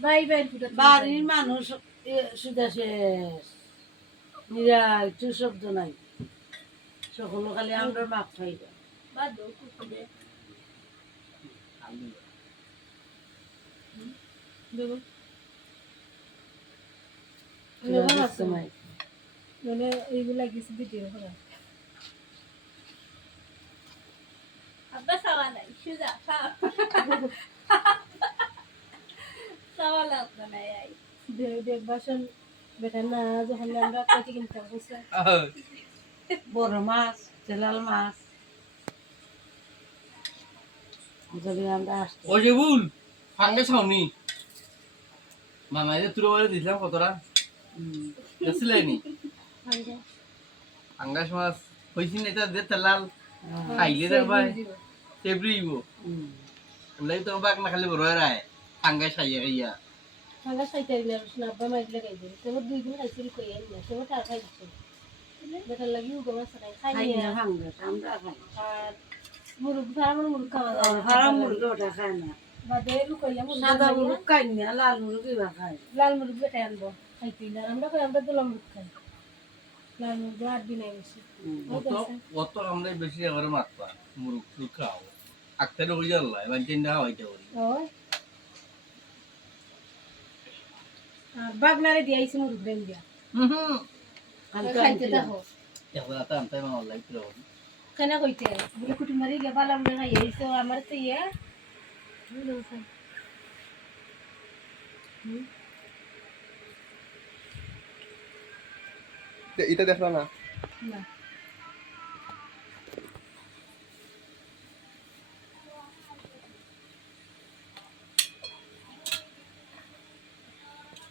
বাড়ির মানুষ সুদা শেষ নিরা একটু শব্দ নাই সকল খালি আমরা মাপ খাইবা এইগুলা কিছু ভিডিও করা আব্বা সাওয়া নাই সুজা সাওয়া লাগতো না এই দেখবাসন বেটা না যখন আমরা কেটে কিনতে বসে বড় মাছ তেলাল মাছ যদি আমরা আসতে ও যে বুল ফাঙ্গে ছাউনি মামাই যে তুলো বারে দিছিলাম কতটা দেখছিলেনি ফাঙ্গাস মাছ হইছি না এটা যে তেলাল খাইলে দেখবাই তেবরিব ওলাই তো বাক না খালি বড় রায় ফাঙ্গাস খাইয়া খাইয়া ঠান্ডা খাইতে দিলে না আব্বা মাইলে খাই দিল তো 2 দিন খাইছিল কই আর না তো টাকা খাই দিছে বেটা লাগি ও মাছ খাই খাই না না ভাঙ্গা আমরা খাই আর মুরগ ফার্ম মুরগ খাওয়া আর হারাম মুরগি ওটা খায় না বাদে লুকাইয়া মুরগ সাদা মুরগ খাই না লাল মুরগি বা খায় লাল মুরগ বেটা আনবো খাইতে না আমরা কই আমরা তো মুরগ খাই লাল মুরগ আর দিন আইছি অত আমরা বেশি এবারে মারবা মুরগ টুক খাও আক্তারে হই আল্লাহ এবার চিন্তা হইতে পারি ওই আর বাবলারে দিয়াইছি মুরগ দেন দিয়া খাইতে দেখো এখন আতা আমতাই মামা লাইক রাও কেন কইতে বলে কুটি মারি গে বালাম না খাইছো আমার তো ইয়া এটা দেখলা না না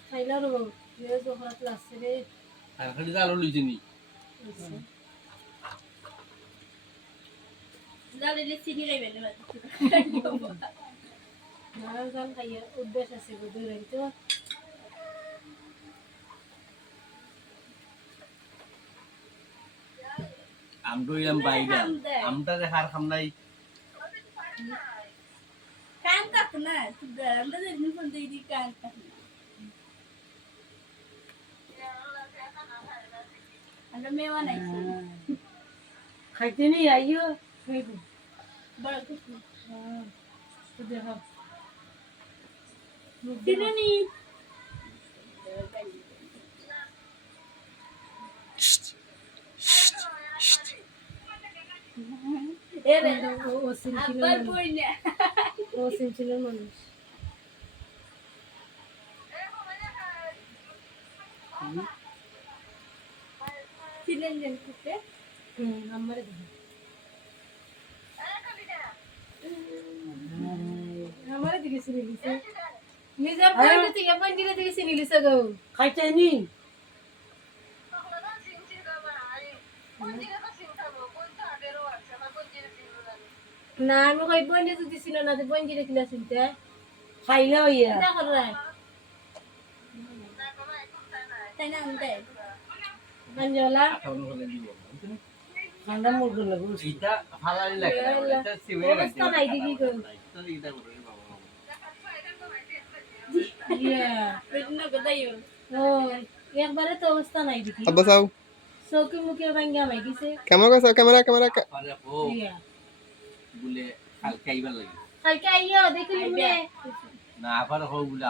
খাইলা রো ये जो हाथ लासे रे আর খালি জালো লইছিনি জালে চিনি রাইবেন না না গান খাইয়া উদ্দেশ্য আছে গো দূরে তো আমটো ইয়াম বাইরা আমটা যে হার খামলাই কান কাট না আমরা যে নিফন দেই দি কান কাট আমরা মেওয়া নাই খাইতে নি আইও খাইবো বড় কিছু তো দেখো চিনি এরে ও সিনছিল আব্বার বই না ও সিনছিল মানুষ চিনেন যেন কুতে আমারে দেখো আমারে দিকে সিনিলিছে নিজের পয়েন্ট থেকে পয়েন্ট দিকে সিনিলিছে গো খাইতে নি না আমি কই পয়েন্ট যদি ছিল না তো পয়েন্ট দিকে কিলা চিনতে খাইলে ইয়া দেখো রাই তাই না আমতে মঞ্জলা খাওয়ানো হলে দিব ঠান্ডা মুরগি লাগু এটা ফালালি লাগে না এটা সিওয়ে অবস্থা নাই দিদি গো তো এটা করে বাবা ইয়া পেটনা গদাইও ও একবারে তো অবস্থা নাই দিদি আব্বা চাও চৌকি মুখে ভাঙ্গা মাই দিছে ক্যামেরা আরে ও ইয়া বলে কালকে আইবার লাগে কালকে আইও দেখলি মুলে না আবার হো বলে